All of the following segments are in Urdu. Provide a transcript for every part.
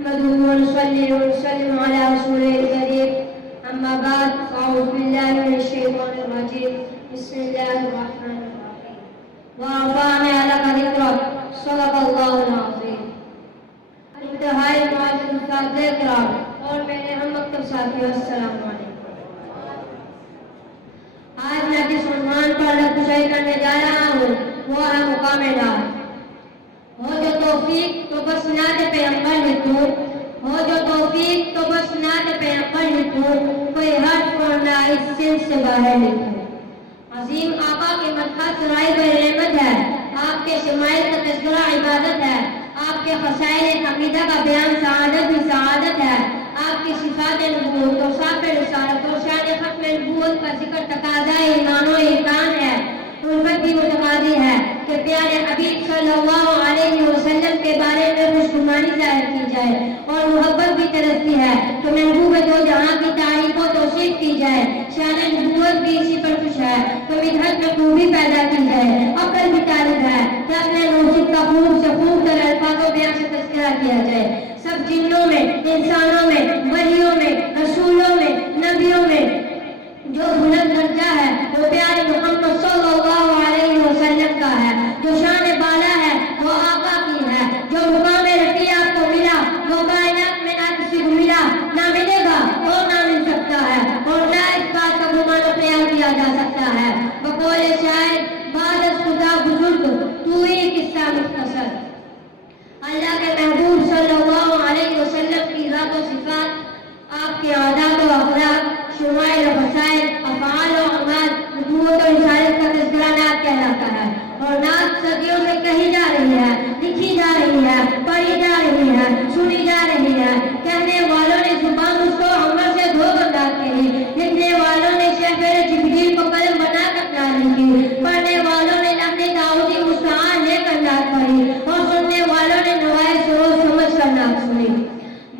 نحمده ونصلي ونسلم على رسوله الكريم أما بعد فأعوذ بالله من الشيطان الرجيم بسم الله الرحمن الرحيم ورفعنا لك ذكرك صدق الله العظيم انتہائی معزز استاد کرام اور میرے ہم مکتب ساتھیوں السلام علیکم۔ آج میں جس عنوان پر رد کرنے جا رہا ہوں وہ ہے مقام دار۔ ہو جو توفیق تو بس نعت پیغمبر لکھوں، ہو جو توفیق تو بس نعت پیغمبر لکھوں، کوئی حرف اور نہ اس سلسلے سے باہر لکھوں۔ عظیم آقا کی مدح سرائی پر رحمت ہے، آپ کے شمائل کا تذکرہ عبادت ہے، آپ کے خصائل عقیدہ کا بیان سعادت ہی سعادت ہے، آپ کی صفات نبوت اور صاف رسالت اور شان ختم نبوت کا ذکر تقاضا ایمان و ایمان ہے، الفت بھی متقاضی ہے کہ پیارے حبیب صلی اللہ علیہ وسلم کے بارے میں خوشگمانی ظاہر کی جائے اور محبت بھی ترستی ہے کہ محبوب دو جہاں کی تعریف و توصیف کی جائے، شان نبوت بھی اسی پر خوش ہے تو مدحت میں خوبی پیدا کی جائے، عقل بھی طالب ہے کہ اپنے نوشد کا خوب سے خوب تر الفاظ و بیان سے تذکرہ کیا جائے۔ سب جنوں میں، انسانوں میں، ولیوں میں، رسولوں میں، نبیوں میں جو بلند درجہ ہے وہ پیارے محمد صلی اللہ علیہ وسلم کا ہے، جو شان بالا ہے وہ آقا کی ہے، جو مقام رفیع آپ کو ملا وہ کائنات میں نہ کسی کو ملا، نہ ملے گا اور نہ مل سکتا ہے اور نہ اس بات کا گمان و خیال کیا جا سکتا ہے۔ بقول شاعر بعد از خدا بزرگ تو ہی قصہ مختصر۔ اللہ کے محبوب صلی اللہ علیہ وسلم کی ذات و صفات، آپ کے عادات و اخلاق، شمائل و خصائل، افعال و اعمال، نبوت و رسالت کا تذکرہ نعت کہلاتا ہے اور نعت صدیوں سے کہی جا رہی ہے، لکھی جا رہی ہے، پڑھی جا رہی ہے، سنی جا رہی ہے۔ کہنے والوں نے زبان اس کو عمر سے دھو کر ڈال کہی، لکھنے والوں نے شہر جبریل کو قلم بنا کر ڈال لکھی، پڑھنے والوں نے لمحے داؤدی مستعان لے کر نعت پڑھی اور سننے والوں نے نوائے سوچ سمجھ کر نعت سنی۔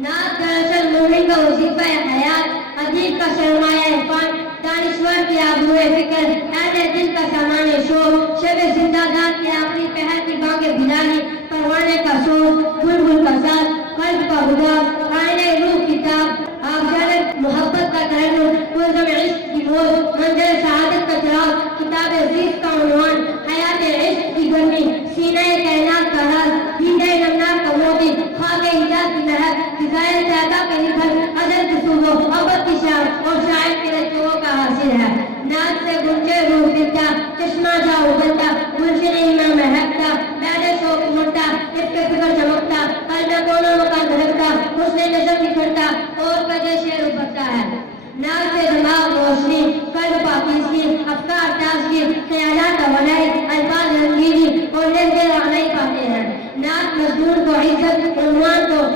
نعت دراصل مومن کا وظیفہ حیات، ادیب کا سرمایہ عرفان، دانشور کی آبرو فکر، اہل دل کا سامان شوق، شب زندہ دار کے آخری پہر کی بانگ بلالی، پروانے کا شوق، بلبل کا ساتھ، قلب کا گداز، آئینہ روح کتاب، آبشار محبت کا تحرر، ملزم عشق کی موج، منظر سعادت کا چراغ، کتاب عزیز کا عنوان، حیات عشق کی گرمی، سینہ کائنات کا راز، دیدہ نمنار کا موتی، خاک حجاز کی مہک، فضائل طیبہ کے نکھر، ازل کی صبح، ابد کی شام اور شاعر کے رجوع کا حاصل ہے۔ نعت سے گنجے روح دلتا، چشمہ جا ابلتا، گلشن ایمان مہکتا، بیدے شوق مڑتا، عشق فکر چمکتا، قلب کونوں مکان دھڑکتا، حسن نظر نکھرتا اور کجے شعر ابھرتا ہے۔ نعت سے دماغ روشنی، قلب پاکیزگی، افکار تازگی، خیالات توانائی، الفاظ رنگینی اور لہجے رعنائی پاتے ہیں۔ نعت مضمون کو عزت، عنوان کو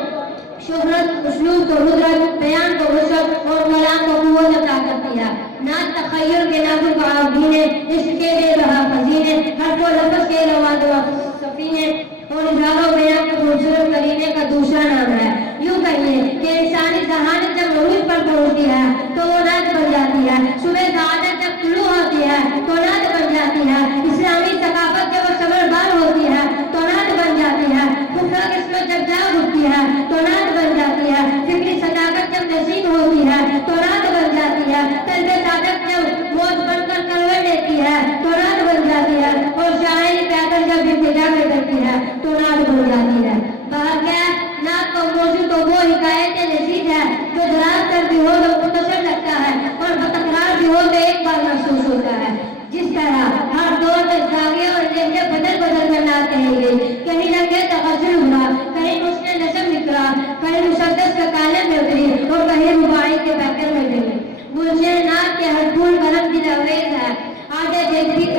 شہرت، اسلوب کو قدرت، بیان کو وسعت اور کلام کو قوت عطا کرتی ہے۔ نعت تخیل کے نازک عابدینے، عشق کے بے بہا خزینے، حرف و لفظ کے رواد و سفینے اور اظہار و بیان کے خوبصورت کرینے کا دوسرا نام ہے۔ یوں کہیے کہ انسانی ذہانت جب عروج پر پہنچتی ہے تو وہ نعت بن جاتی ہے، صبح سعادت جب طلوع ہوتی ہے تو نعت بن جاتی ہے، اسلامی ثقافت جب ثمربار ہوتی ہے تو نعت بن جاتی ہے، خفیہ قسمت جب جاگ اٹھتی ہے تو نعت بن جاتی ہے، فکری صداقت جب نصیب ہوتی ہے تو نعت بن جاتی ہے، قلب صادق جب موت بن کر کروٹ لیتی ہے تو نعت بن جاتی ہے اور شاعری پیدل جب ابتدا میں کرتی ہے تو نعت بن جاتی ہے۔ باہر کیا نعت کا موضوع تو وہ حکایت لذیذ ہے جو دراز کر بھی ہو تو مختصر لگتا ہے اور بتکرار بھی ہو تو ایک بار محسوس ہوتا ہے۔ جس طرح ہر دور میں زاویے اور لہجے بدل بدل کر نعت کہیں گے، کہیں لگے تغزل ہوا، کہیں حسن نظم نکلا، کہیں مسدس کا کالم میں اتری اور کہیں رباعی کے پیکر میں گئی۔ گلشن نعت کے ہر پھول برم دل انگیز ہے، آگے جدید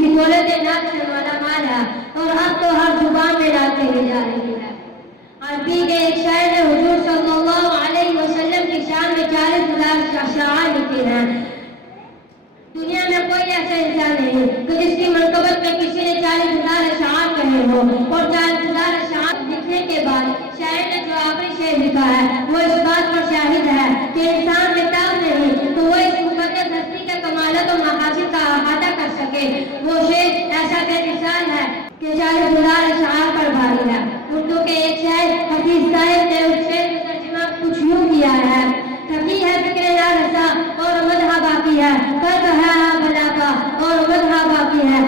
بدولت نعت سے مالا مال ہے اور اب تو ہر زبان میں نعت کہی جا رہی ہے۔ عربی کے ایک شاعر نے حضور صلی اللہ علیہ وسلم کی شان میں 40,000 اشعار لکھے ہیں۔ دنیا میں کوئی ایسا انسان نہیں کہ جس کی منقبت میں کسی نے 40,000 اشعار کہے ہو اور 40,000 اشعار لکھنے کے بعد شاعر نے جو آخری شعر لکھا ہے وہ اس بات پر شاہد ہے کہ انسان میں تاب نہیں تو وہ اس مقدس ہستی کے کمالات و محاسن کا احاطہ کر سکے۔ وہ شعر ایسا بے مثال ہے کہ 40,000 اشعار پر بھاری ہے۔ اردو کے ایک شاعر حفیظ شاعر نے اس شعر کا ترجمہ کچھ یوں کیا ہے: تبھی ہے فکر نارسا اور مدح باقی ہے، قلب ہے بلا کا اور مدح باقی ہے،